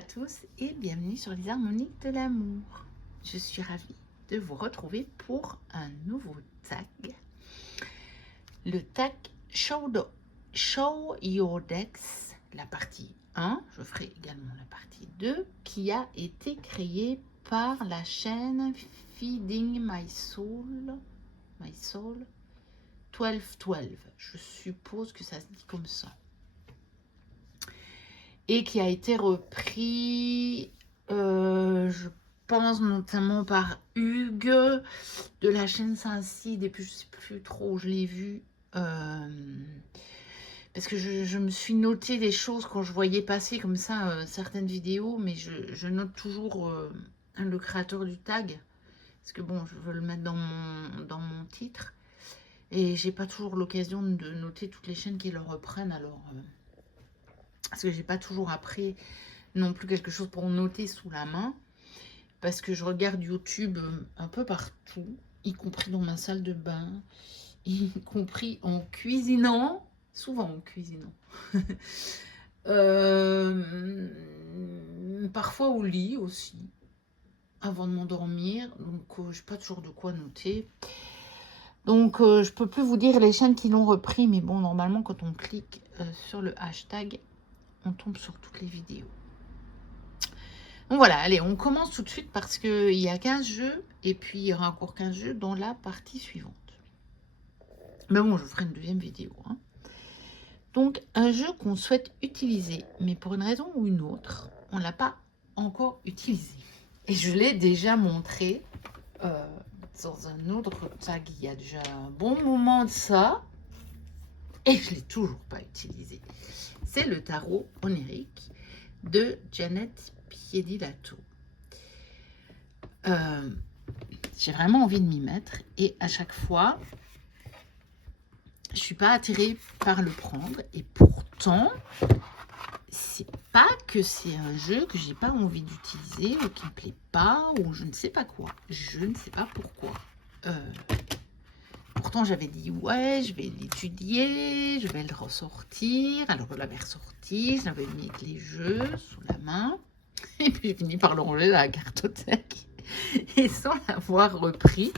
à tous et bienvenue sur les harmoniques de l'amour. Je suis ravie de vous retrouver pour un nouveau tag. Le tag Show Your Decks, la partie 1, je ferai également la partie 2, qui a été créée par la chaîne Feeding My Soul 1212. Je suppose que ça se dit comme ça. Et qui a été repris, je pense notamment par Hugues de la chaîne Saint-Cide, et puis je ne sais plus trop où je l'ai vu, parce que je me suis noté des choses quand je voyais passer comme ça certaines vidéos, mais je note toujours le créateur du tag, parce que bon, je veux le mettre dans mon titre, et j'ai pas toujours l'occasion de noter toutes les chaînes qui le reprennent, alors... parce que j'ai pas toujours après non plus quelque chose pour noter sous la main. Parce que je regarde YouTube un peu partout, y compris dans ma salle de bain, y compris en cuisinant, souvent en cuisinant. Parfois au lit aussi, avant de m'endormir. Donc, j'ai pas toujours de quoi noter. Donc, je peux plus vous dire les chaînes qui l'ont repris. Mais bon, normalement, quand on clique sur le hashtag, on tombe sur toutes les vidéos. Donc voilà, allez, on commence tout de suite parce qu'il y a 15 jeux et puis il y aura encore 15 jeux dans la partie suivante. Mais bon, je ferai une deuxième vidéo. Hein. Donc, un jeu qu'on souhaite utiliser, mais pour une raison ou une autre, on ne l'a pas encore utilisé. Et je l'ai déjà montré dans un autre tag il y a déjà un bon moment de ça. Et je ne l'ai toujours pas utilisé. C'est le tarot onirique de Janet Piedilato. J'ai vraiment envie de m'y mettre et à chaque fois, je suis pas attirée par le prendre et pourtant, c'est pas que c'est un jeu que j'ai pas envie d'utiliser ou qui me plaît pas ou je ne sais pas quoi. Je ne sais pas pourquoi. Pourtant, j'avais dit, ouais, je vais l'étudier, je vais le ressortir. Alors, je l'avais ressorti, je l'avais mis les jeux sous la main. Et puis, j'ai fini par le ranger dans la cartothèque. Et sans l'avoir repris.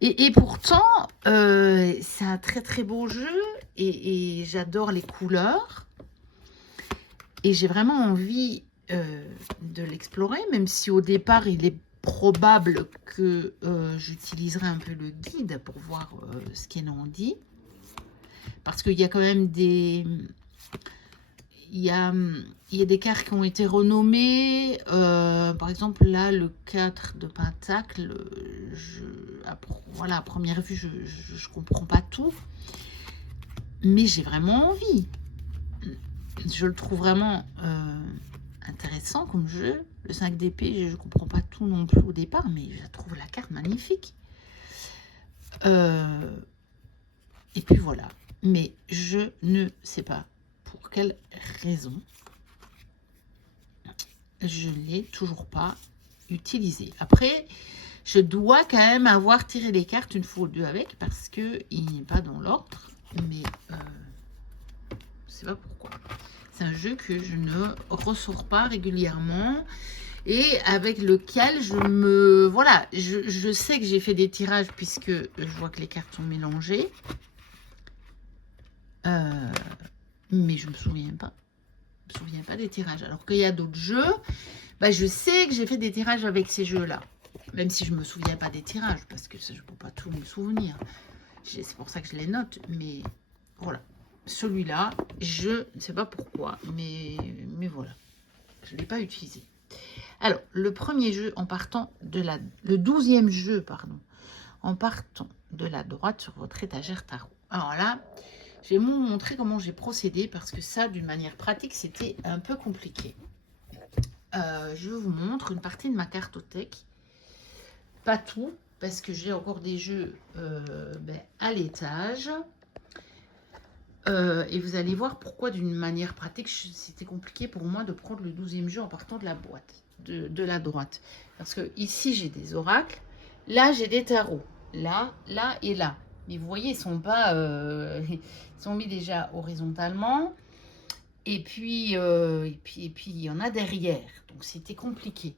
Et pourtant, c'est un très, très beau jeu. Et j'adore les couleurs. Et j'ai vraiment envie de l'explorer, même si au départ, il est probable que j'utiliserai un peu le guide pour voir ce qu'il en dit. Parce qu'il y a quand même des... Il y a des cartes qui ont été renommées. Par exemple, là, le 4 de Pentacle, voilà, à première vue, je ne comprends pas tout. Mais j'ai vraiment envie. Je le trouve vraiment... intéressant comme jeu. Le 5 d'épée, je ne comprends pas tout non plus au départ, mais je trouve la carte magnifique. Et puis voilà. Mais je ne sais pas pour quelle raison je ne l'ai toujours pas utilisé. Après, je dois quand même avoir tiré les cartes une fois ou deux avec, parce qu'il n'est pas dans l'ordre. Mais je ne sais pas pourquoi. C'est un jeu que je ne ressors pas régulièrement et avec lequel je me... Voilà, je sais que j'ai fait des tirages puisque je vois que les cartes sont mélangées. Mais je ne me souviens pas. Je me souviens pas des tirages. Alors qu'il y a d'autres jeux, bah, je sais que j'ai fait des tirages avec ces jeux-là. Même si je ne me souviens pas des tirages, parce que ça, je ne peux pas tout me souvenir. C'est pour ça que je les note, mais voilà. Celui-là, je ne sais pas pourquoi, mais voilà. Je ne l'ai pas utilisé. Alors, le premier jeu en partant de la... Le 12e jeu, pardon. En partant de la droite sur votre étagère tarot. Alors là, je vais vous montrer comment j'ai procédé parce que ça, d'une manière pratique, c'était un peu compliqué. Je vous montre une partie de ma cartothèque. Pas tout, parce que j'ai encore des jeux à l'étage. Et vous allez voir pourquoi d'une manière pratique c'était compliqué pour moi de prendre le 12e jeu en partant de la boîte, de la droite. Parce que ici j'ai des oracles, là j'ai des tarots, là et là. Mais vous voyez, ils sont pas, ils sont mis déjà horizontalement. Et puis, il y en a derrière. Donc, c'était compliqué.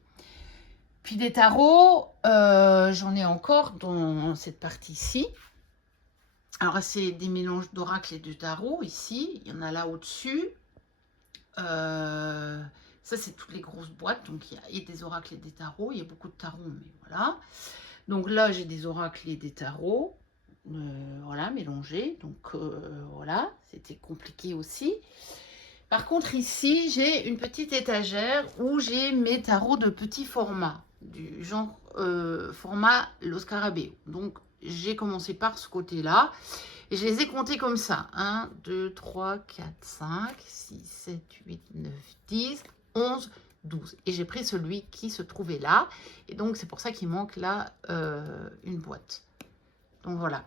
Puis des tarots, j'en ai encore dans cette partie-ci. Alors, c'est des mélanges d'oracles et de tarot ici. Il y en a là au-dessus. Ça, c'est toutes les grosses boîtes. Donc, il y a et des oracles et des tarots. Il y a beaucoup de tarots, mais voilà. Donc là, j'ai des oracles et des tarots. Voilà, mélangés. Donc, voilà, c'était compliqué aussi. Par contre, ici, j'ai une petite étagère où j'ai mes tarots de petit format, du genre format Lo Scarabeo. Donc, j'ai commencé par ce côté-là. Et je les ai comptés comme ça. 1, 2, 3, 4, 5, 6, 7, 8, 9, 10, 11, 12. Et j'ai pris celui qui se trouvait là. Et donc, c'est pour ça qu'il manque là une boîte. Donc, voilà.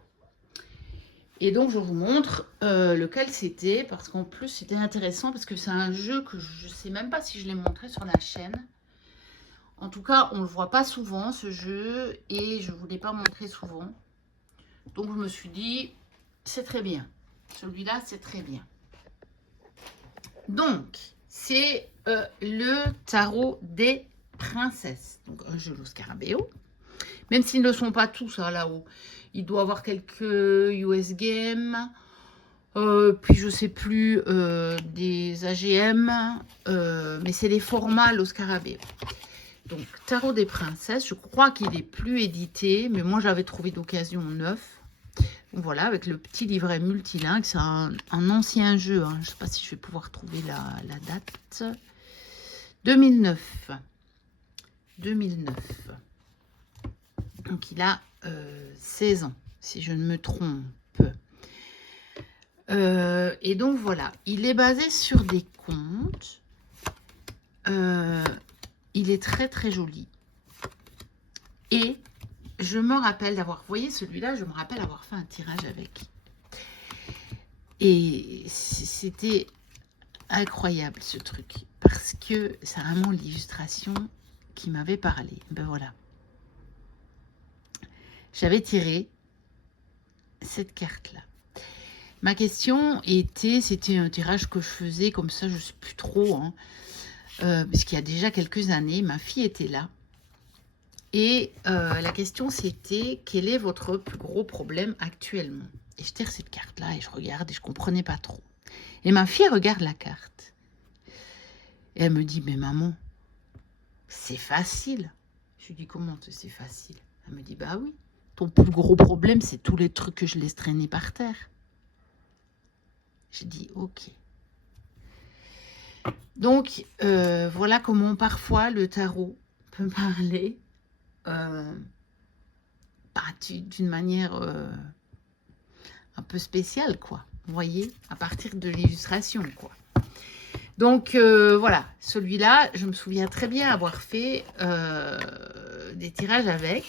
Et donc, je vous montre lequel c'était, parce qu'en plus, c'était intéressant, parce que c'est un jeu que je ne sais même pas si je l'ai montré sur la chaîne. En tout cas, on ne le voit pas souvent, ce jeu, et je ne vous l'ai pas montré souvent. Donc, je me suis dit, c'est très bien. Celui-là, c'est très bien. Donc, c'est le tarot des princesses. Donc, un jeu Lo Scarabeo. Même s'ils ne le sont pas tous, hein, là-haut. Il doit y avoir quelques US Games. Puis je sais plus, des AGM, mais c'est les formats Lo Scarabeo. Donc, Tarot des Princesses, je crois qu'il est plus édité, mais moi j'avais trouvé d'occasion neuf. Voilà, avec le petit livret multilingue, c'est un ancien jeu, hein. Je ne sais pas si je vais pouvoir trouver la date. 2009. 2009. Donc il a 16 ans, si je ne me trompe. Et donc voilà, il est basé sur des contes. Il est très très joli. Et je me rappelle d'avoir, vous voyez celui-là, je me rappelle avoir fait un tirage avec. Et c'était incroyable ce truc. Parce que c'est vraiment l'illustration qui m'avait parlé. Ben voilà. J'avais tiré cette carte-là. Ma question était, c'était un tirage que je faisais comme ça, je ne sais plus trop, hein, parce qu'il y a déjà quelques années, ma fille était là. Et la question c'était, quel est votre plus gros problème actuellement? Et je tire cette carte-là et je regarde et je ne comprenais pas trop. Et ma fille regarde la carte. Et elle me dit, mais maman, c'est facile. Je lui dis, comment c'est facile? Elle me dit, bah oui, ton plus gros problème, c'est tous les trucs que je laisse traîner par terre. J'ai dit, ok. Donc, voilà comment parfois le tarot peut parler d'une manière un peu spéciale, quoi. Vous voyez, à partir de l'illustration, quoi. Donc, voilà, celui-là, je me souviens très bien avoir fait des tirages avec,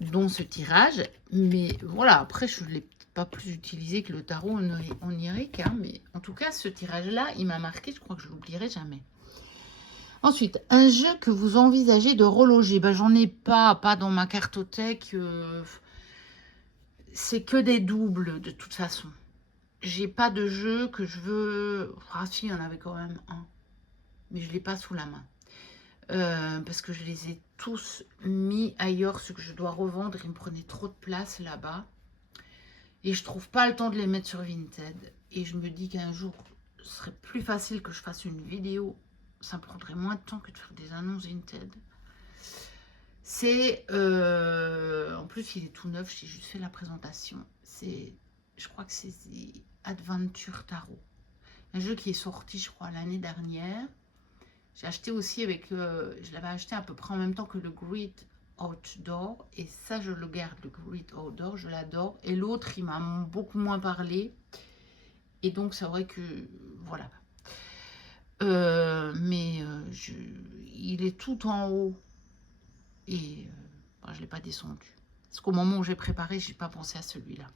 dont ce tirage. Mais voilà, après, je ne l'ai pas plus utilisé que le tarot onirique, hein, mais en tout cas, ce tirage-là, il m'a marqué, je crois que je ne l'oublierai jamais. Ensuite, un jeu que vous envisagez de reloger. Ben, j'en ai pas dans ma cartothèque. C'est que des doubles, de toute façon. J'ai pas de jeu que je veux... Ah si, il y en avait quand même un. Mais je ne l'ai pas sous la main. Parce que je les ai tous mis ailleurs, ceux que je dois revendre. Ils me prenaient trop de place là-bas. Et je trouve pas le temps de les mettre sur Vinted. Et je me dis qu'un jour, ce serait plus facile que je fasse une vidéo. Ça me prendrait moins de temps que de faire des annonces Vinted. C'est... en plus, il est tout neuf. J'ai juste fait la présentation. Je crois que c'est Adventure Tarot. Un jeu qui est sorti, je crois, l'année dernière. J'ai acheté aussi avec... je l'avais acheté à peu près en même temps que le Great Outdoor. Et ça, je le garde, le Great Outdoor. Je l'adore. Et l'autre, il m'a beaucoup moins parlé. Et donc, c'est vrai que... Voilà. Il est tout en haut. Et je ne l'ai pas descendu. Parce qu'au moment où j'ai préparé, je n'ai pas pensé à celui-là.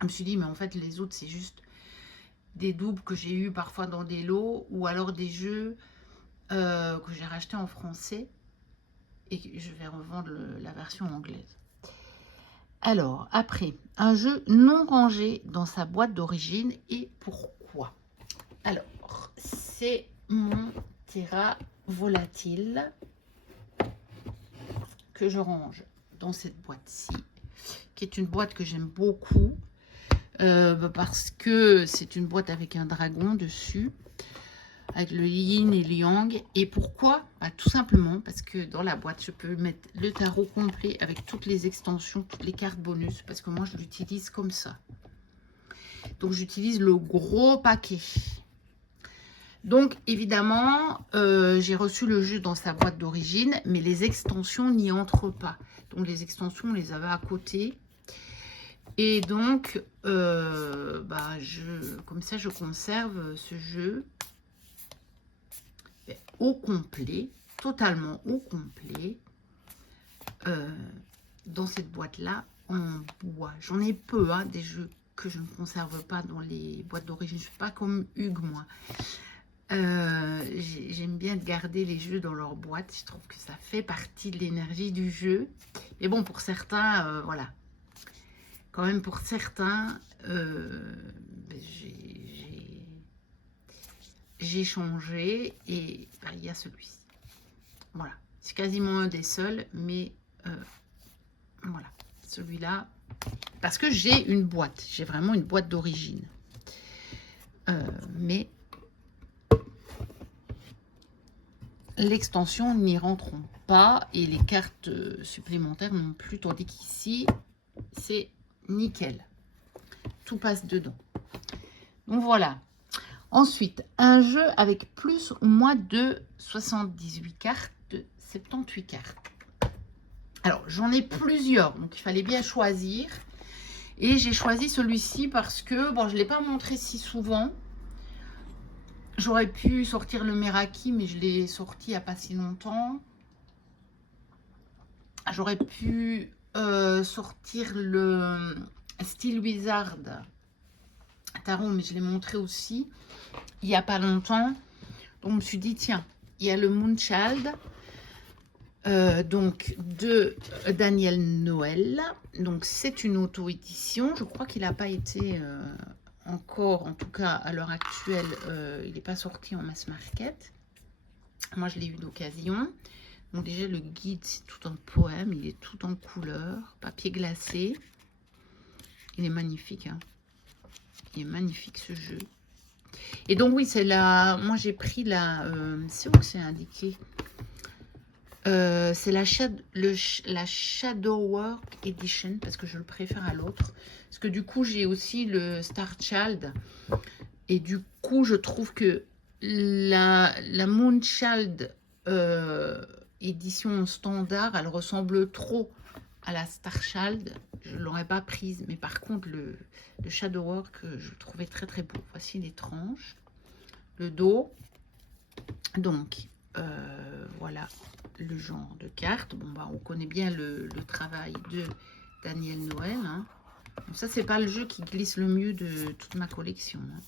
Je me suis dit, mais en fait, les autres, c'est juste des doubles que j'ai eu parfois dans des lots. Ou alors des jeux que j'ai rachetés en français. Et que je vais revendre la version anglaise. Alors, après, un jeu non rangé dans sa boîte d'origine. Et pourquoi? Alors, c'est mon Terra volatile que je range dans cette boîte-ci, qui est une boîte que j'aime beaucoup parce que c'est une boîte avec un dragon dessus, avec le yin et le yang. Et pourquoi? Tout simplement parce que dans la boîte, je peux mettre le tarot complet avec toutes les extensions, toutes les cartes bonus, parce que moi, je l'utilise comme ça. Donc, j'utilise le gros paquet. Donc, évidemment, j'ai reçu le jeu dans sa boîte d'origine, mais les extensions n'y entrent pas. Donc, les extensions, on les avait à côté. Et donc, comme ça, je conserve ce jeu au complet, totalement au complet, dans cette boîte-là, en bois. J'en ai peu, hein, des jeux que je ne conserve pas dans les boîtes d'origine. Je ne suis pas comme Hugues, moi. J'aime bien garder les jeux dans leur boîte. Je trouve que ça fait partie de l'énergie du jeu. Mais bon, pour certains, voilà. Quand même, pour certains, j'ai changé et il y a celui-ci. Voilà. C'est quasiment un des seuls, mais voilà. Celui-là, parce que j'ai une boîte. J'ai vraiment une boîte d'origine. Mais l'extension n'y rentreront pas et les cartes supplémentaires non plus, tandis qu'ici, c'est nickel. Tout passe dedans. Donc voilà. Ensuite, un jeu avec plus ou moins de 78 cartes, de 78 cartes. Alors, j'en ai plusieurs, donc il fallait bien choisir. Et j'ai choisi celui-ci parce que, bon, je ne l'ai pas montré si souvent. J'aurais pu sortir le Meraki, mais je l'ai sorti il n'y a pas si longtemps. J'aurais pu sortir le Steel Wizard Tarot, mais je l'ai montré aussi il n'y a pas longtemps. Donc, je me suis dit, tiens, il y a le Moonchild, donc de Daniel Noël. Donc, c'est une auto-édition. Je crois qu'il n'a pas été encore, en tout cas à l'heure actuelle, il n'est pas sorti en mass market. Moi, je l'ai eu d'occasion. Donc, déjà, le guide, c'est tout un poème. Il est tout en couleur, papier glacé. Il est magnifique, hein. Il est magnifique, ce jeu. Et donc, oui, c'est la... Moi, j'ai pris la... c'est où que c'est indiqué? C'est la Shadow Work Edition, parce que je le préfère à l'autre. Parce que du coup, j'ai aussi le Star Child. Et du coup, je trouve que la Moonchild édition standard, elle ressemble trop à la Star Child. Je ne l'aurais pas prise. Mais par contre, le Shadow Work, je le trouvais très très beau. Voici les tranches. Le dos. Donc, voilà le genre de carte. Bon, bah, on connaît bien le travail de Daniel Noël. Hein. Donc ça, c'est pas le jeu qui glisse le mieux de toute ma collection. Hein.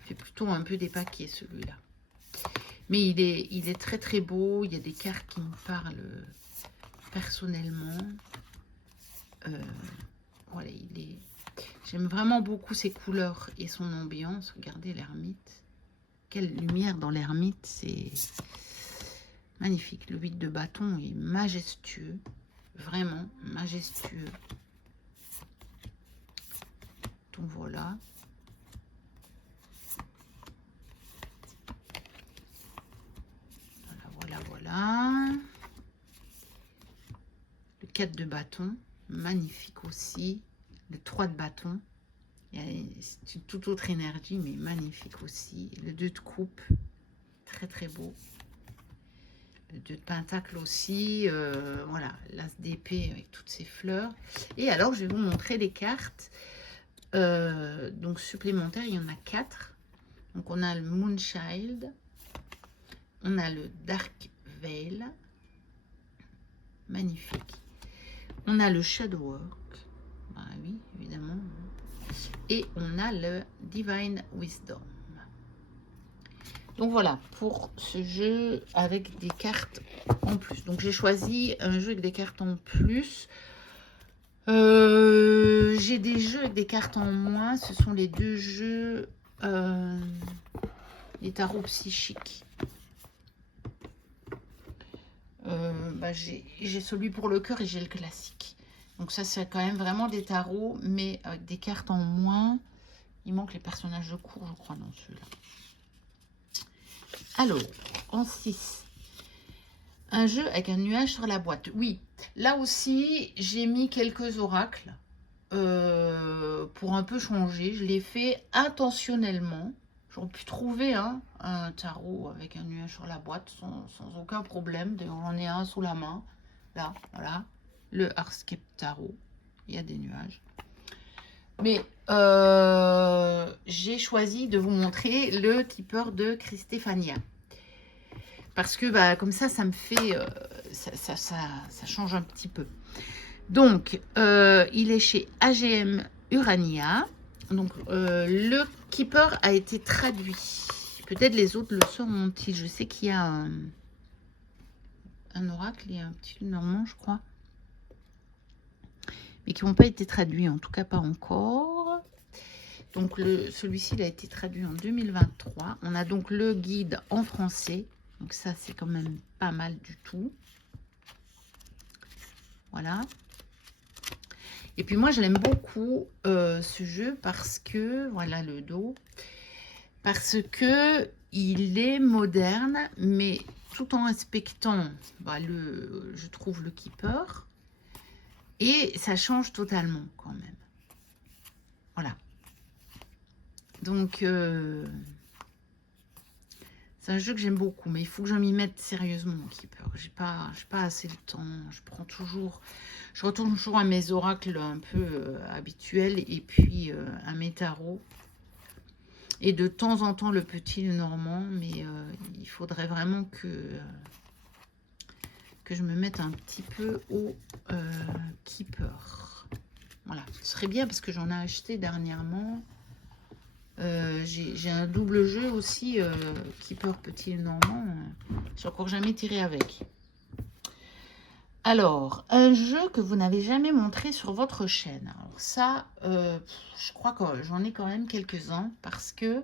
Il fait plutôt un peu des paquets, celui-là. Mais il est très très beau. Il y a des cartes qui me parlent personnellement. Voilà, j'aime vraiment beaucoup ses couleurs et son ambiance. Regardez l'ermite. Quelle lumière dans l'ermite, c'est magnifique. Le 8 de bâton est majestueux, vraiment majestueux. Donc voilà. Voilà. Le 4 de bâton, magnifique aussi. Le 3 de bâton. C'est une toute autre énergie, mais magnifique aussi. Le 2 de coupe, très très beau. Le 2 de pentacle aussi. Voilà, l'as d'épée avec toutes ces fleurs. Et alors, je vais vous montrer les cartes. Donc, supplémentaires, il y en a 4. Donc, on a le Moonchild. On a le Dark Veil. Magnifique. On a le Shadow Work. Bah oui, évidemment. Et on a le Divine Wisdom. Donc voilà, pour ce jeu avec des cartes en plus. Donc j'ai choisi un jeu avec des cartes en plus. J'ai des jeux avec des cartes en moins. Ce sont les deux jeux les tarots psychiques. J'ai celui pour le cœur et j'ai le classique. Donc ça, c'est quand même vraiment des tarots, mais avec des cartes en moins. Il manque les personnages de cours, je crois, dans celui-là. Alors, en 6, un jeu avec un nuage sur la boîte. Oui, là aussi, j'ai mis quelques oracles pour un peu changer. Je l'ai fait intentionnellement. J'aurais pu trouver un tarot avec un nuage sur la boîte sans aucun problème. D'ailleurs, j'en ai un sous la main. Là, voilà. Le Heartscape Tarot. Il y a des nuages. Mais j'ai choisi de vous montrer le Keeper de Christéphania. Parce que bah, comme ça me fait... ça change un petit peu. Donc, il est chez AGM Urania. Donc, le Keeper a été traduit. Peut-être les autres le sauront-ils. Je sais qu'il y a un oracle et un petit normand, je crois. Mais qui n'ont pas été traduits, en tout cas pas encore. Donc, celui-ci, il a été traduit en 2023. On a donc le guide en français. Donc, ça, c'est quand même pas mal du tout. Voilà. Et puis moi, je l'aime beaucoup, ce jeu, parce que, voilà le dos, parce que il est moderne, mais tout en respectant, bah, je trouve, le Keeper. Et ça change totalement, quand même. Voilà. Donc, c'est un jeu que j'aime beaucoup, mais il faut que je m'y mette sérieusement au Keeper. J'ai pas assez de temps. Je retourne toujours à mes oracles un peu habituels et puis à mes tarots. Et de temps en temps le petit normand, mais il faudrait vraiment que je me mette un petit peu au Keeper. Voilà, ce serait bien parce que j'en ai acheté dernièrement. J'ai un double jeu aussi, Keeper petit normand. J'ai encore jamais tiré avec. Alors, un jeu que vous n'avez jamais montré sur votre chaîne. Alors ça, je crois que j'en ai quand même quelques-uns parce que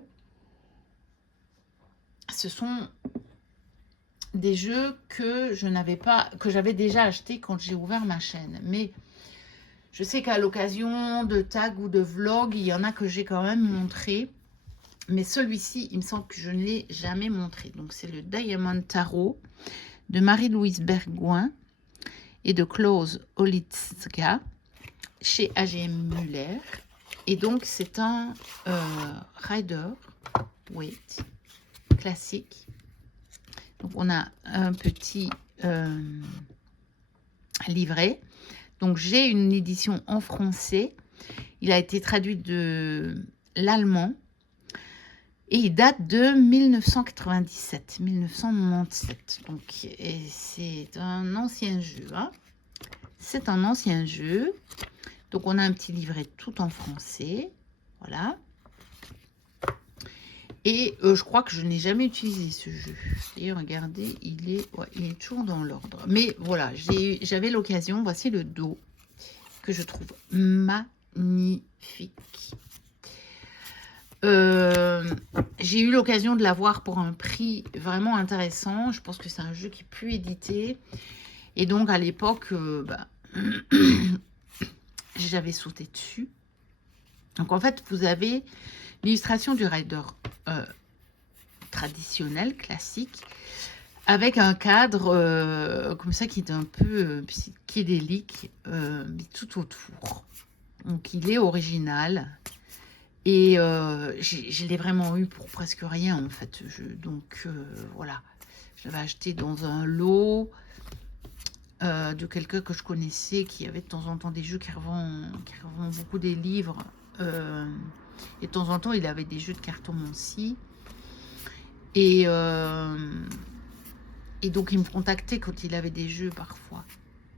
ce sont des jeux que je n'avais pas, que j'avais déjà acheté quand j'ai ouvert ma chaîne. Mais je sais qu'à l'occasion de tags ou de vlogs, il y en a que j'ai quand même montré. Mais celui-ci, il me semble que je ne l'ai jamais montré. Donc, c'est le Diamond Tarot de Marie-Louise Bergouin et de Klaus Olitzka chez AGM Muller. Et donc, c'est un Rider Waite classique. Donc, on a un petit livret. Donc, j'ai une édition en français. Il a été traduit de l'allemand. Et il date de 1997, 1997. Donc, c'est un ancien jeu. Hein. C'est un ancien jeu. Donc, on a un petit livret tout en français. Voilà. Et je crois que je n'ai jamais utilisé ce jeu. Et regardez, il est toujours dans l'ordre. Mais voilà, j'avais l'occasion. Voici le dos que je trouve magnifique. J'ai eu l'occasion de l'avoir pour un prix vraiment intéressant. Je pense que c'est un jeu qui est plus édité. Et donc, à l'époque, j'avais sauté dessus. Donc, en fait, vous avez l'illustration du rider traditionnel, classique, avec un cadre comme ça qui est un peu psychédélique, mais tout autour. Donc, il est original. Et je l'ai vraiment eu pour presque rien, en fait. Donc, voilà. Je l'avais acheté dans un lot de quelqu'un que je connaissais, qui avait de temps en temps des jeux, qui revend beaucoup des livres. Et de temps en temps, il avait des jeux de cartomancie. Et donc, il me contactait quand il avait des jeux, parfois.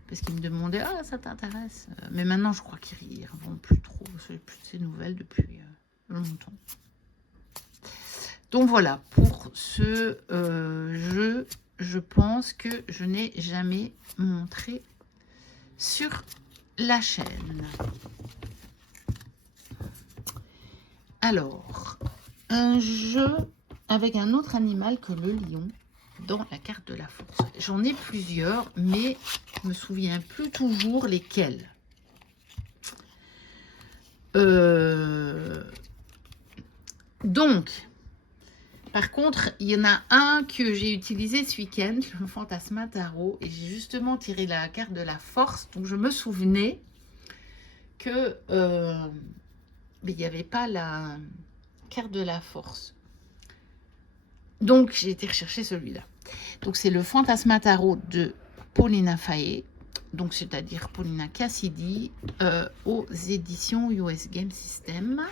Parce qu'il me demandait, ah, ça t'intéresse? Mais maintenant, je crois qu'il ne revend plus trop. Je n'ai plus de ses nouvelles depuis longtemps. Donc voilà, pour ce jeu, je pense que je n'ai jamais montré sur la chaîne. Alors, un jeu avec un autre animal que le lion dans la carte de la force. J'en ai plusieurs, mais je me souviens plus toujours lesquels. Donc, par contre, il y en a un que j'ai utilisé ce week-end, le Fantasma Tarot, et j'ai justement tiré la carte de la force. Donc, je me souvenais que mais il n'y avait pas la carte de la force. Donc, j'ai été rechercher celui-là. Donc, c'est le Fantasma Tarot de Paulina Faye, donc c'est-à-dire Paulina Cassidy, aux éditions US Game System,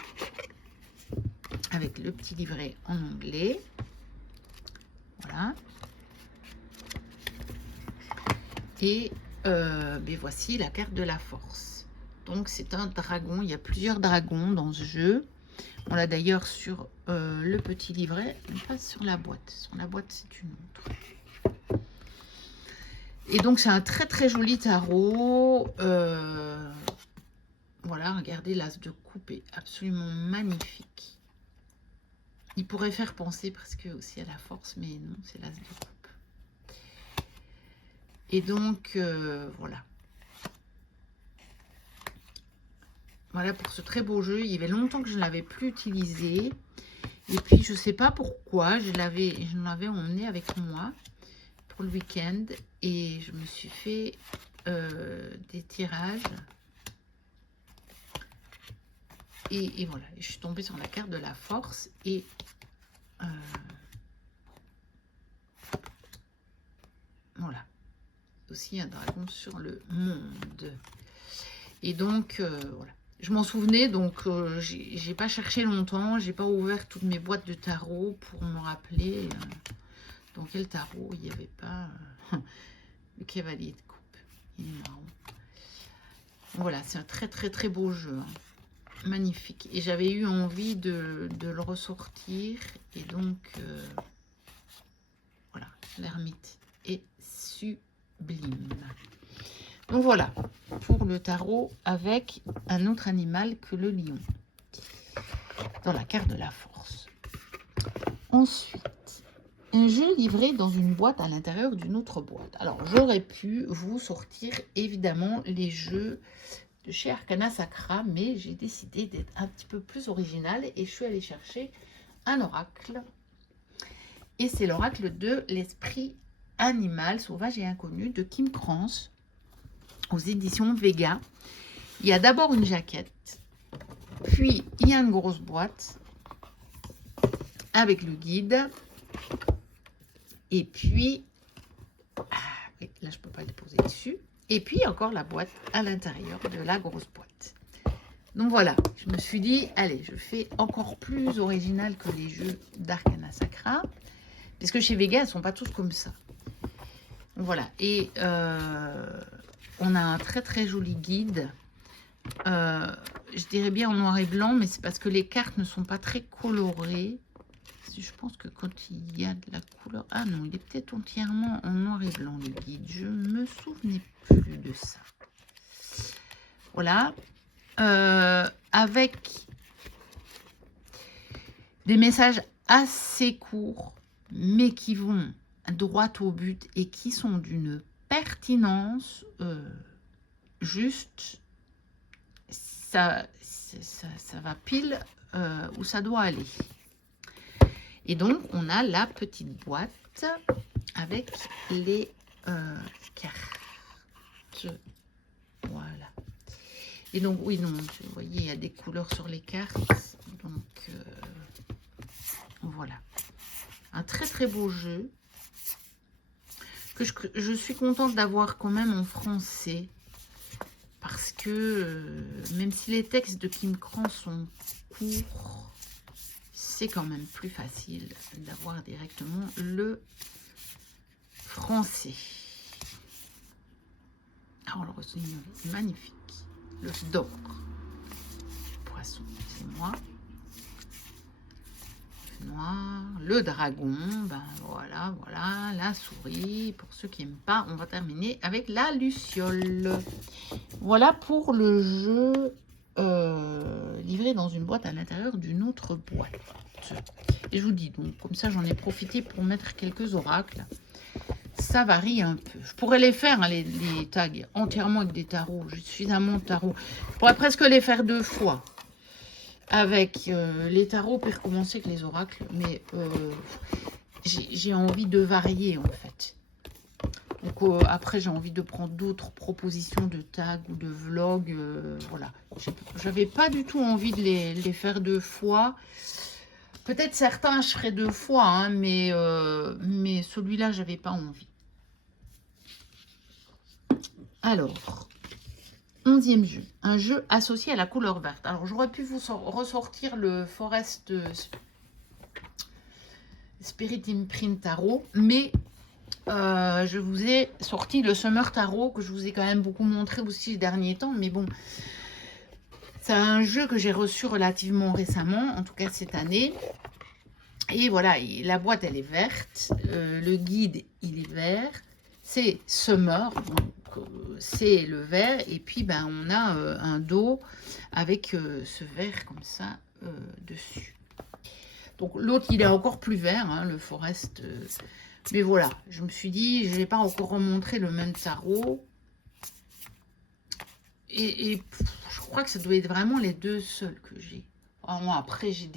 avec le petit livret en anglais. Voilà. Et mais voici la carte de la force. Donc, c'est un dragon. Il y a plusieurs dragons dans ce jeu. On l'a d'ailleurs sur le petit livret, mais pas sur la boîte. Sur la boîte, c'est une autre. Et donc, c'est un très très joli tarot. Voilà, regardez, l'as de coupe est absolument magnifique. Il pourrait faire penser presque aussi à la force, mais non, c'est l'as de coupe. Et donc, voilà. Voilà pour ce très beau jeu. Il y avait longtemps que je ne l'avais plus utilisé. Et puis, je ne sais pas pourquoi, je l'avais emmené avec moi pour le week-end. Et je me suis fait des tirages. Et voilà, je suis tombée sur la carte de la force. Et voilà. Aussi un dragon sur le monde. Et donc, voilà. Je m'en souvenais, donc j'ai pas cherché longtemps, j'ai pas ouvert toutes mes boîtes de tarot pour me rappeler dans quel tarot il n'y avait pas le cavalier de coupe. Il est marrant. Voilà, c'est un très très très beau jeu, hein. Magnifique. Et j'avais eu envie de le ressortir, et donc voilà, l'ermite est sublime. Donc voilà, pour le tarot avec un autre animal que le lion, dans la carte de la force. Ensuite, un jeu livré dans une boîte à l'intérieur d'une autre boîte. Alors, j'aurais pu vous sortir évidemment les jeux de chez Arcana Sacra, mais j'ai décidé d'être un petit peu plus originale et je suis allée chercher un oracle. Et c'est l'oracle de l'esprit animal, sauvage et inconnu de Kim Krans, aux éditions Vega. Il y a d'abord une jaquette, puis il y a une grosse boîte avec le guide, et puis là je peux pas le poser dessus, et puis encore la boîte à l'intérieur de la grosse boîte. Donc voilà, je me suis dit allez, je fais encore plus original que les jeux d'Arcana Sacra, parce que chez Vega elles sont pas tous comme ça. Donc voilà, et on a un très très joli guide, je dirais bien en noir et blanc, mais c'est parce que les cartes ne sont pas très colorées. Je pense que quand il y a de la couleur... Ah non, il est peut-être entièrement en noir et blanc, le guide. Je me souvenais plus de ça. Voilà. Avec des messages assez courts, mais qui vont droit au but et qui sont d'une pertinence juste, ça va pile où ça doit aller. Et donc on a la petite boîte avec les cartes. Voilà. Et donc oui, non, vous voyez, il y a des couleurs sur les cartes. Donc voilà. Un très très beau jeu que je suis contente d'avoir quand même en français, parce que même si les textes de Kim Krans sont courts, c'est quand même plus facile d'avoir directement le français. Alors le ressort est magnifique, l'œuf d'or, poisson, c'est moi. Noir, le dragon, ben voilà, la souris, pour ceux qui n'aiment pas, on va terminer avec la luciole. Voilà pour le jeu livré dans une boîte à l'intérieur d'une autre boîte. Et je vous dis, donc, comme ça, j'en ai profité pour mettre quelques oracles. Ça varie un peu. Je pourrais les faire, hein, les tags, entièrement avec des tarots. J'ai suffisamment de tarots. Je pourrais presque les faire 2 fois. Avec les tarots, puis recommencer avec les oracles. Mais j'ai envie de varier, en fait. Donc après, j'ai envie de prendre d'autres propositions de tags ou de vlogs. Voilà. J'avais pas du tout envie de les faire 2 fois. Peut-être certains, je ferai 2 fois, hein, mais celui-là, j'avais pas envie. Alors, 11e jeu. Un jeu associé à la couleur verte. Alors, j'aurais pu vous ressortir le Forest Spirit Imprint Tarot, mais je vous ai sorti le Summer Tarot, que je vous ai quand même beaucoup montré aussi ces derniers temps, mais bon, c'est un jeu que j'ai reçu relativement récemment, en tout cas cette année. Et voilà, la boîte, elle est verte. Le guide, il est vert. C'est Summer, donc c'est le vert. Et puis, ben, on a un dos avec ce vert comme ça dessus. Donc, l'autre, il est encore plus vert, hein, le Forest. Mais voilà, je me suis dit, je n'ai pas encore remontré le même tarot. Et je crois que ça doit être vraiment les 2 seuls que j'ai. Vraiment, après, j'ai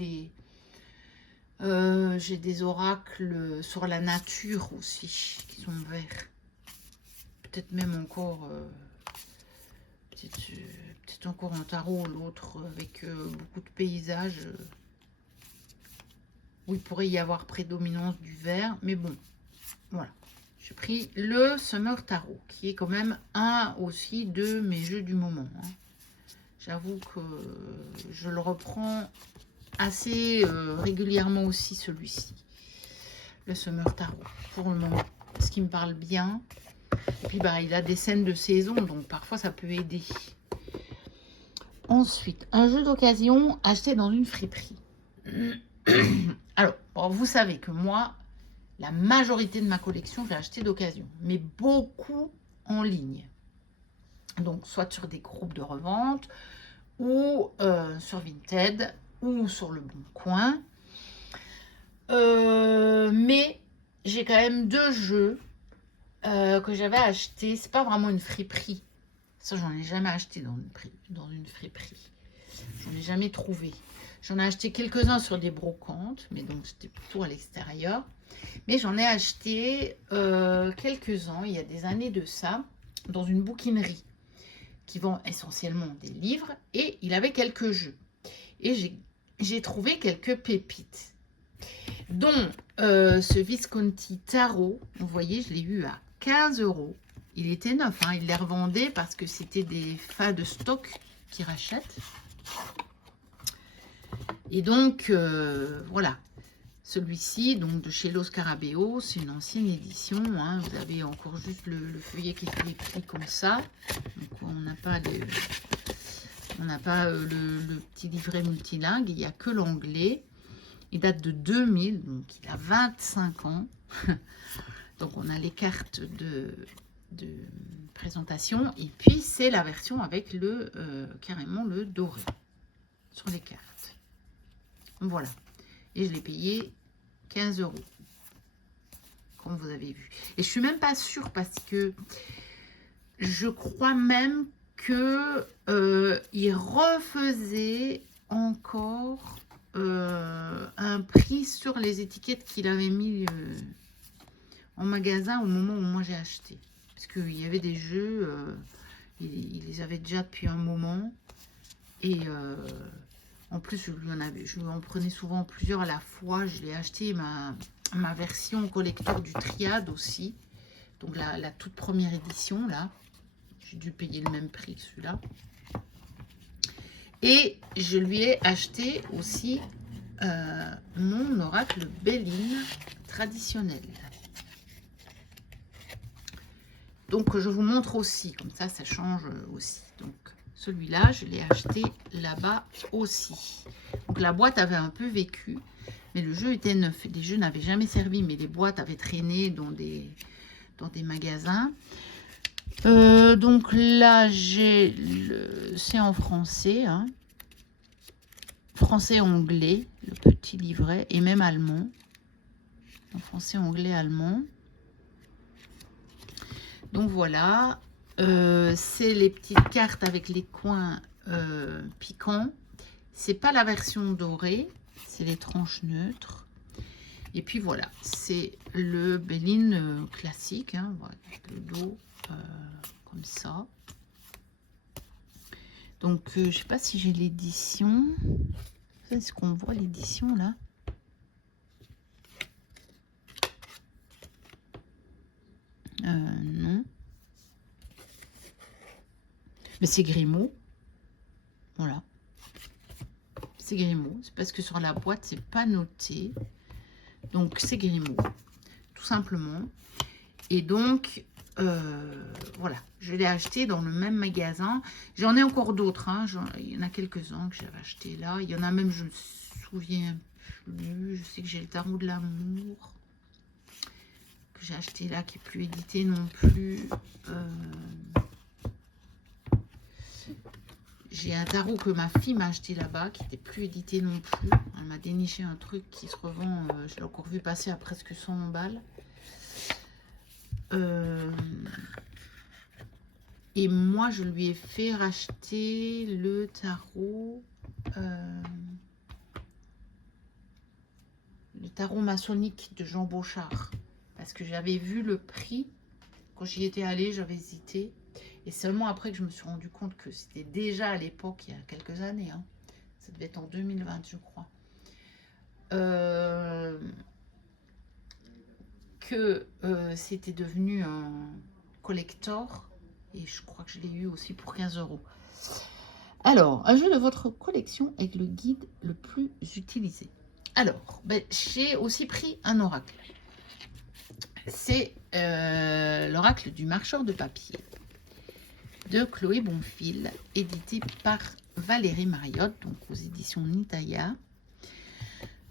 des oracles sur la nature aussi, qui sont verts. Peut-être même encore... peut-être encore un tarot, l'autre, avec beaucoup de paysages. Où il pourrait y avoir prédominance du vert. Mais bon, voilà. J'ai pris le Summer Tarot, qui est quand même un aussi de mes jeux du moment. Hein. J'avoue que je le reprends assez régulièrement aussi, celui-ci. Le Summer Tarot, pour le moment. Ce qui me parle bien. Et puis, bah, il a des scènes de saison, donc parfois, ça peut aider. Ensuite, un jeu d'occasion acheté dans une friperie. Alors, bon, vous savez que moi, la majorité de ma collection, je l'ai acheté d'occasion. Mais beaucoup en ligne. Donc, soit sur des groupes de revente, ou sur Vinted, ou sur le Bon Coin. Mais j'ai quand même 2 jeux que j'avais achetés. C'est pas vraiment une friperie. Ça, j'en ai jamais acheté dans une friperie. J'en ai jamais trouvé. J'en ai acheté quelques-uns sur des brocantes, mais donc c'était plutôt à l'extérieur. Mais j'en ai acheté quelques-uns, il y a des années de ça, dans une bouquinerie qui vend essentiellement des livres. Et il avait quelques jeux. Et j'ai trouvé quelques pépites. Dont ce Visconti Tarot, vous voyez, je l'ai eu à 15 €. Il était neuf, hein, il les revendait parce que c'était des fins de stock qui rachètent. Et donc, voilà. Celui-ci, donc de chez Los Scarabeo, c'est une ancienne édition. Hein, vous avez encore juste le feuillet qui est écrit comme ça. Donc, on n'a pas le petit livret multilingue, il n'y a que l'anglais. Il date de 2000, donc il a 25 ans. Donc on a les cartes de présentation. Et puis c'est la version avec carrément le doré sur les cartes. Voilà. Et je l'ai payé 15 €. Comme vous avez vu. Et je suis même pas sûre parce que je crois même que il refaisait encore un prix sur les étiquettes qu'il avait mis en magasin au moment où moi j'ai acheté. Parce qu'il y avait des jeux, il les avait déjà depuis un moment. Et en plus, je lui en prenais souvent plusieurs à la fois. Je l'ai acheté ma version collector du Triade aussi. Donc la toute première édition, là. J'ai dû payer le même prix que celui-là. Et je lui ai acheté aussi mon oracle Béline traditionnel. Donc, je vous montre aussi. Comme ça, ça change aussi. Donc, celui-là, je l'ai acheté là-bas aussi. Donc, la boîte avait un peu vécu. Mais le jeu était neuf. Les jeux n'avaient jamais servi. Mais les boîtes avaient traîné dans des magasins. Donc là, j'ai c'est en français, hein. Français-anglais, le petit livret, et même allemand. En français, anglais, allemand. Donc voilà, c'est les petites cartes avec les coins piquants. C'est pas la version dorée, c'est les tranches neutres. Et puis voilà, c'est le Béline classique, hein, voilà, le dos comme ça. Donc je sais pas si j'ai l'édition. Est-ce qu'on voit l'édition là? Non. Mais c'est Grimaud. Voilà. C'est Grimaud. C'est parce que sur la boîte, c'est pas noté. Donc c'est Grimaud. Tout simplement. Et donc, voilà. Je l'ai acheté dans le même magasin. J'en ai encore d'autres. Hein. Il y en a quelques-uns que j'avais acheté là. Il y en a même, je me souviens plus. Je sais que j'ai le tarot de l'amour. Que j'ai acheté là, qui n'est plus édité non plus. J'ai un tarot que ma fille m'a acheté là-bas, qui n'était plus édité non plus. Elle m'a déniché un truc qui se revend, je l'ai encore vu passer à presque 100 balles. Et moi, je lui ai fait racheter le tarot maçonnique de Jean Bauchard. Parce que j'avais vu le prix. Quand j'y étais allée, j'avais hésité. Et seulement après que je me suis rendu compte que c'était déjà à l'époque, il y a quelques années. Hein. Ça devait être en 2020, je crois. Que c'était devenu un collector. Et je crois que je l'ai eu aussi pour 15 €. Alors, un jeu de votre collection avec le guide le plus utilisé. Alors, j'ai aussi pris un oracle. C'est l'oracle du marcheur de papier de Chloé Bonfil, édité par Valérie Mariotte, donc aux éditions Nitaya.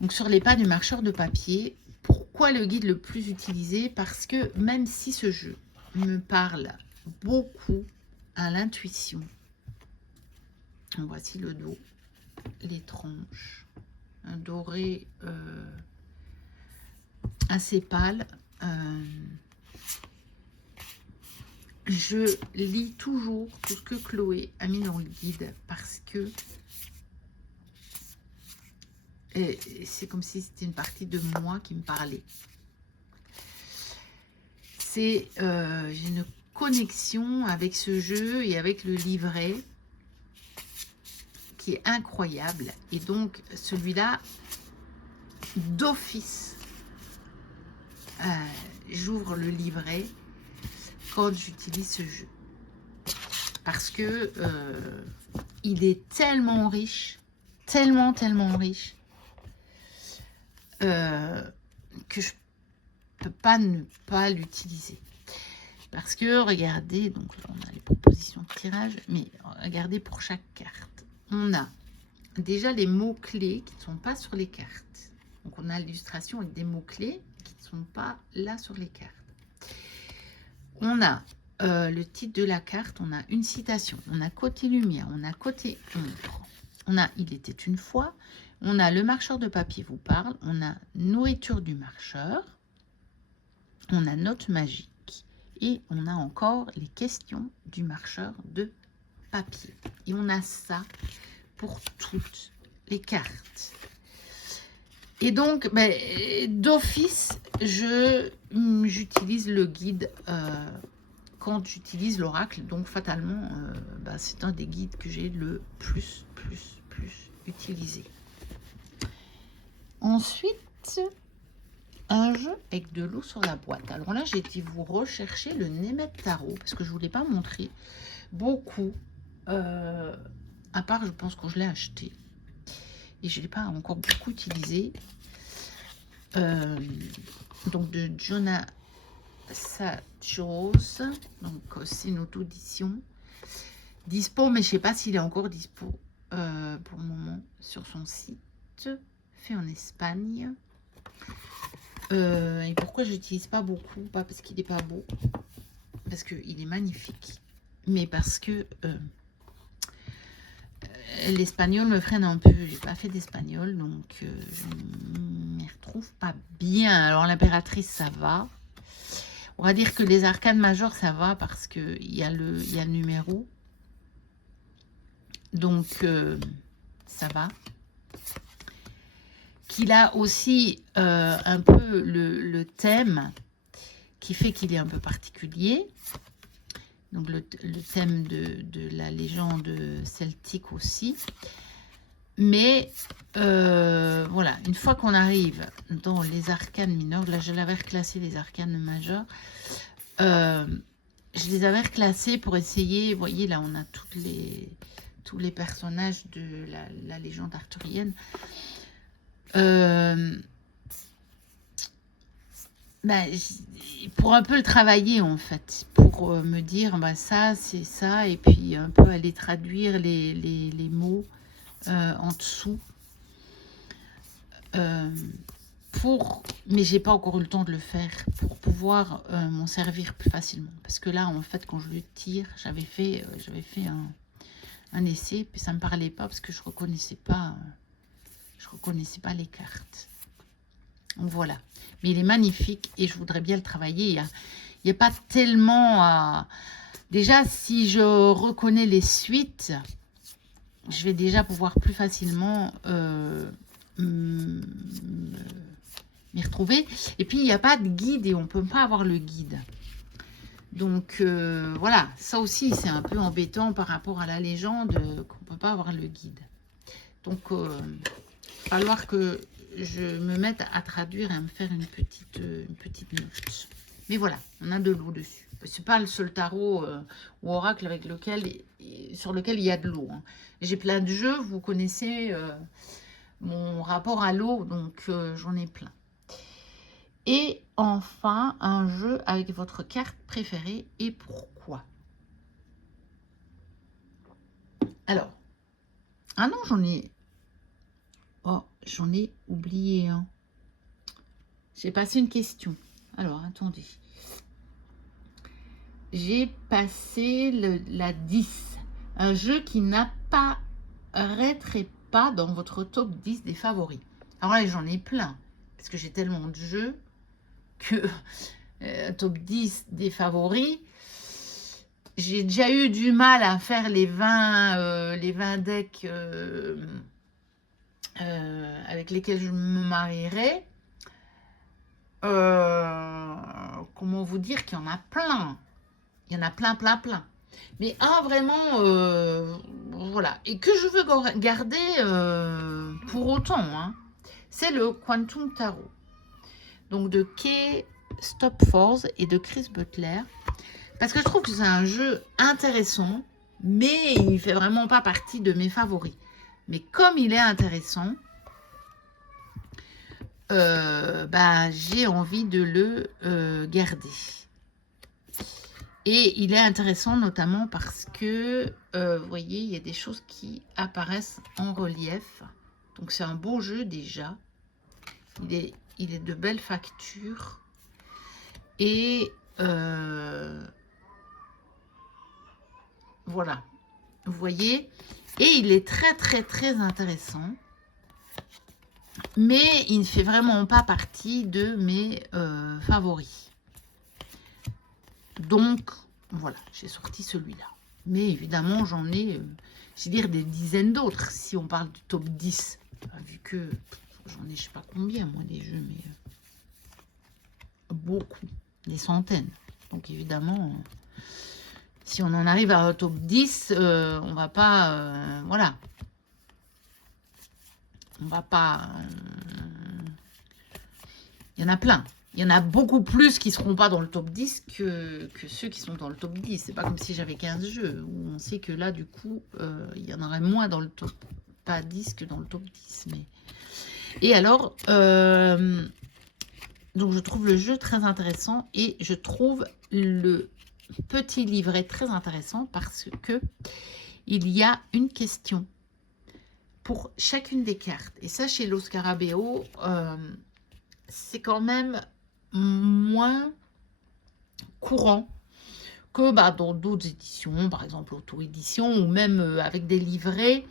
Donc sur les pas du marcheur de papier. Pourquoi le guide le plus utilisé? Parce que même si ce jeu me parle beaucoup à l'intuition, voici le dos, les tranches, un doré assez pâle. Je lis toujours tout ce que Chloé a mis dans le guide parce que c'est comme si c'était une partie de moi qui me parlait. J'ai une connexion avec ce jeu et avec le livret qui est incroyable. Et donc, celui-là, d'office, j'ouvre le livret quand j'utilise ce jeu. Parce que il est tellement riche, tellement riche, que je peux pas ne pas l'utiliser. Parce que, regardez, donc là, on a les propositions de tirage, mais regardez pour chaque carte. On a déjà les mots-clés qui ne sont pas sur les cartes. Donc, on a l'illustration avec des mots-clés qui ne sont pas là sur les cartes. On a le titre de la carte, on a une citation, on a côté lumière, on a côté ombre, on a il était une fois, on a le marcheur de papier vous parle, on a nourriture du marcheur, on a note magique et on a encore les questions du marcheur de papier. Et on a ça pour toutes les cartes. Et donc, d'office, j'utilise le guide quand j'utilise l'oracle. Donc, fatalement, c'est un des guides que j'ai le plus utilisé. Ensuite, un jeu avec de l'eau sur la boîte. Alors là, j'ai été vous rechercher le Németh Tarot parce que je ne voulais pas montrer beaucoup. À part, je pense que je l'ai acheté. Et je ne l'ai pas encore beaucoup utilisé. Donc de Jonah Sajos. Donc c'est une auto-édition. Dispo, mais je ne sais pas s'il est encore dispo pour le moment sur son site. Fait en Espagne. Et pourquoi je n'utilise pas beaucoup? Pas parce qu'il n'est pas beau. parce qu'il est magnifique, mais parce que l'espagnol me freine un peu. J'ai pas fait d'espagnol, donc je ne m'y retrouve pas bien. Alors l'impératrice, ça va. On va dire que les arcanes majeures, ça va parce qu'il y a le numéro. Donc ça va. Qu'il a aussi un peu le thème qui fait qu'il est un peu particulier. Donc le thème de la légende celtique aussi. Mais voilà, une fois qu'on arrive dans les arcanes mineures, là je l'avais reclassé les arcanes majeures, je les avais reclassés pour essayer, vous voyez là on a tous les personnages de la légende arthurienne. Pour un peu le travailler en fait, pour me dire bah, ça c'est ça, et puis un peu aller traduire les mots en dessous. Mais j'ai pas encore eu le temps de le faire pour pouvoir m'en servir plus facilement. Parce que là en fait quand je le tire, j'avais fait un essai, puis ça me parlait pas parce que je reconnaissais pas les cartes. Donc voilà, mais il est magnifique et je voudrais bien le travailler. Il n'y a pas tellement à... Déjà, si je reconnais les suites, je vais déjà pouvoir plus facilement m'y retrouver. Et puis, il n'y a pas de guide et on ne peut pas avoir le guide. Donc, voilà, ça aussi, c'est un peu embêtant par rapport à la légende qu'on ne peut pas avoir le guide. Donc, il va falloir que je me mette à traduire et à me faire une petite note. Mais voilà, on a de l'eau dessus. C'est pas le seul tarot ou oracle avec sur lequel il y a de l'eau. Hein. J'ai plein de jeux, vous connaissez mon rapport à l'eau, donc j'en ai plein. Et enfin, un jeu avec votre carte préférée et pourquoi. Alors, ah non, j'en ai... Oh, j'en ai oublié un. J'ai passé une question. Alors, attendez. J'ai passé la 10. Un jeu qui n'apparaîtrait pas dans votre top 10 des favoris. Alors là, j'en ai plein. Parce que j'ai tellement de jeux que top 10 des favoris. J'ai déjà eu du mal à faire les 20 decks avec lesquels je me marierais. Comment vous dire qu'il y en a plein. Il y en a plein. Mais un vraiment, voilà. Et que je veux garder pour autant, hein, c'est le Quantum Tarot. Donc de Kay Stopforth et de Chris Butler. Parce que je trouve que c'est un jeu intéressant, mais il ne fait vraiment pas partie de mes favoris. Mais comme il est intéressant, j'ai envie de le garder. Et il est intéressant notamment parce que, vous voyez, il y a des choses qui apparaissent en relief. Donc c'est un beau jeu déjà. Il est de belle facture. Et voilà, vous voyez. Et il est très intéressant. Mais il ne fait vraiment pas partie de mes favoris. Donc, voilà, j'ai sorti celui-là. Mais évidemment, j'en ai, je veux dire, des dizaines d'autres. Si on parle du top 10, vu que j'en ai, je sais pas combien, moi, des jeux, mais beaucoup, des centaines. Donc, évidemment, si on en arrive à un top 10, on va pas, voilà. On va pas... il y en a plein. Il y en a beaucoup plus qui ne seront pas dans le top 10 que ceux qui sont dans le top 10. C'est pas comme si j'avais 15 jeux, où on sait que là, du coup, il y en aurait moins dans le top, pas 10 que dans le top 10. Mais... Et alors, donc je trouve le jeu très intéressant et je trouve le petit livret très intéressant parce que il y a une question pour chacune des cartes. Et ça, chez Lo Scarabeo, c'est quand même moins courant que dans d'autres éditions, par exemple auto-édition, ou même avec des livrets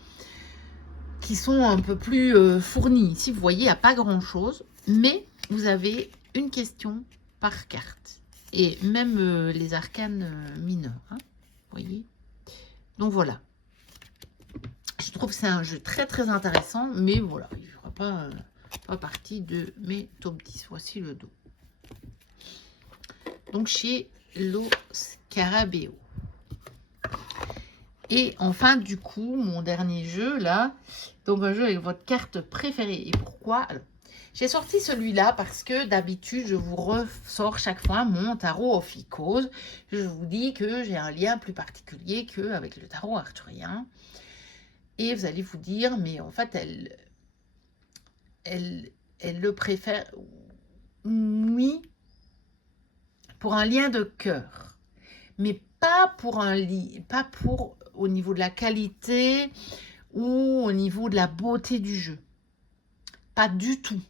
qui sont un peu plus fournis. Ici, vous voyez, il n'y a pas grand-chose, mais vous avez une question par carte. Et même les arcanes mineurs, hein, vous voyez. Donc voilà. Je trouve que c'est un jeu très très intéressant, mais voilà, il ne fera pas partie de mes top 10. Voici le dos. Donc chez Los Scarabeo. Et enfin, du coup, mon dernier jeu là, donc un jeu avec votre carte préférée. Et pourquoi? J'ai sorti celui-là parce que d'habitude, je vous ressors chaque fois mon tarot Ophiuchose. Je vous dis que j'ai un lien plus particulier qu'avec le tarot arthurien. Et vous allez vous dire, mais en fait, elle le préfère, oui, pour un lien de cœur. Mais pas pour pas pour au niveau de la qualité ou au niveau de la beauté du jeu. Pas du tout.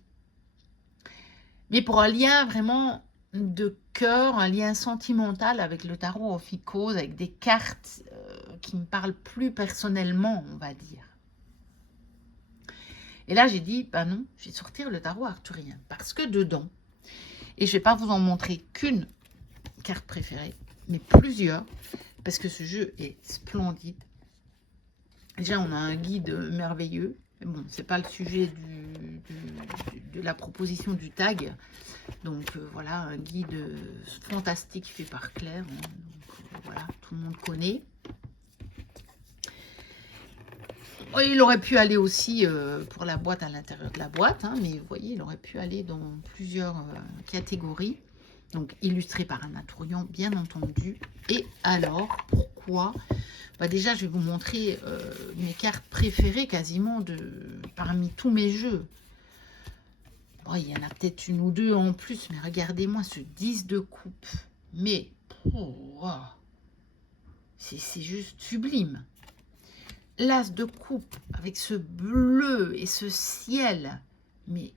Mais pour un lien vraiment de cœur, un lien sentimental avec le tarot Ophiuchose, avec des cartes qui me parlent plus personnellement, on va dire. Et là, j'ai dit, bah non, je vais sortir le tarot arthurien. Parce que dedans, et je ne vais pas vous en montrer qu'une carte préférée, mais plusieurs, parce que ce jeu est splendide. Déjà, on a un guide merveilleux. Bon, c'est pas le sujet de la proposition du tag. Donc voilà, un guide fantastique fait par Claire. Hein. Donc, voilà, tout le monde connaît. Il aurait pu aller aussi pour la boîte à l'intérieur de la boîte, hein, mais vous voyez, il aurait pu aller dans plusieurs catégories. Donc illustré par un Arthurian, bien entendu. Et alors, pourquoi? Déjà, je vais vous montrer mes cartes préférées quasiment parmi tous mes jeux. Bon, il y en a peut-être une ou deux en plus, mais regardez-moi ce 10 de coupe. Mais, c'est juste sublime. L'as de coupe avec ce bleu et ce ciel, mais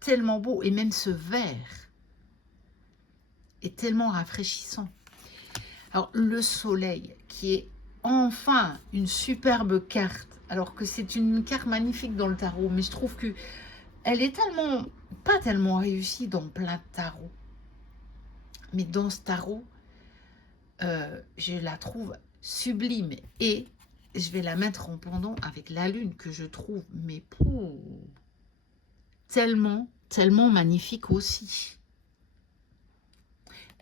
tellement beau. Et même ce vert est tellement rafraîchissant. Alors, le soleil qui est enfin une superbe carte, alors que c'est une carte magnifique dans le tarot, mais je trouve que elle est pas tellement réussie dans plein de tarots. Mais dans ce tarot, je la trouve sublime. Et je vais la mettre en pendant avec la lune que je trouve, mais tellement, tellement magnifique aussi.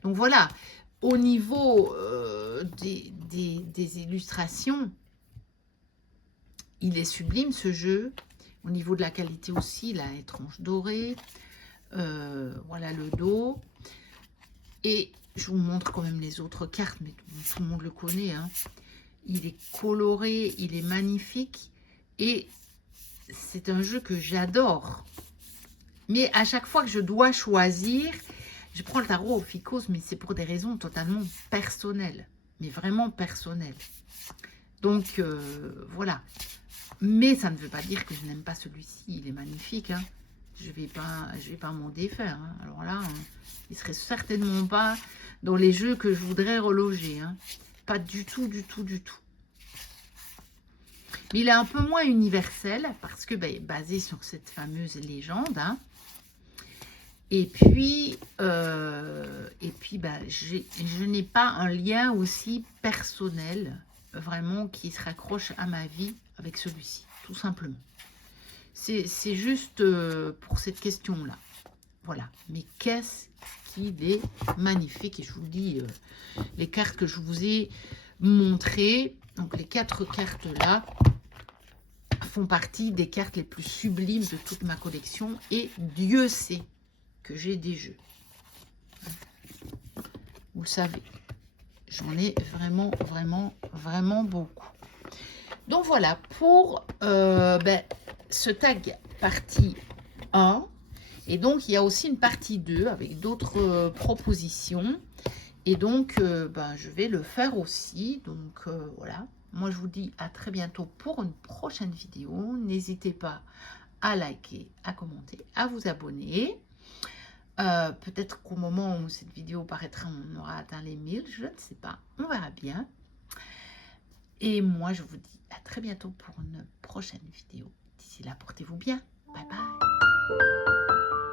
Donc voilà, au niveau des illustrations, il est sublime ce jeu. Au niveau de la qualité aussi, la étrange dorée. Voilà le dos. Et je vous montre quand même les autres cartes, mais tout le monde le connaît. Hein. Il est coloré, il est magnifique. Et c'est un jeu que j'adore. Mais à chaque fois que je dois choisir, je prends le tarot Ophiuchose, mais c'est pour des raisons totalement personnelles. Mais vraiment personnelles. Donc, voilà. Mais ça ne veut pas dire que je n'aime pas celui-ci. Il est magnifique. Hein. Je vais pas m'en défaire. Hein. Alors là, il serait certainement pas dans les jeux que je voudrais reloger. Hein. Pas du tout, du tout, du tout. Mais il est un peu moins universel parce que basé sur cette fameuse légende. Hein. Et puis je n'ai pas un lien aussi personnel, vraiment, qui se raccroche à ma vie avec celui-ci, tout simplement. C'est juste pour cette question-là. Voilà. Mais qu'est-ce qu'il est magnifique. Et je vous dis, les cartes que je vous ai montrées, donc les 4 cartes-là, font partie des cartes les plus sublimes de toute ma collection. Et Dieu sait que j'ai des jeux. Vous le savez. J'en ai vraiment, vraiment, vraiment beaucoup. Donc voilà, pour ce tag partie 1. Et donc, il y a aussi une partie 2 avec d'autres propositions. Et donc, je vais le faire aussi. Donc, voilà. Moi, je vous dis à très bientôt pour une prochaine vidéo. N'hésitez pas à liker, à commenter, à vous abonner. Peut-être qu'au moment où cette vidéo paraîtra, on aura atteint les 1000, je ne sais pas. On verra bien. Et moi, je vous dis à très bientôt pour une prochaine vidéo. D'ici là, portez-vous bien. Bye bye.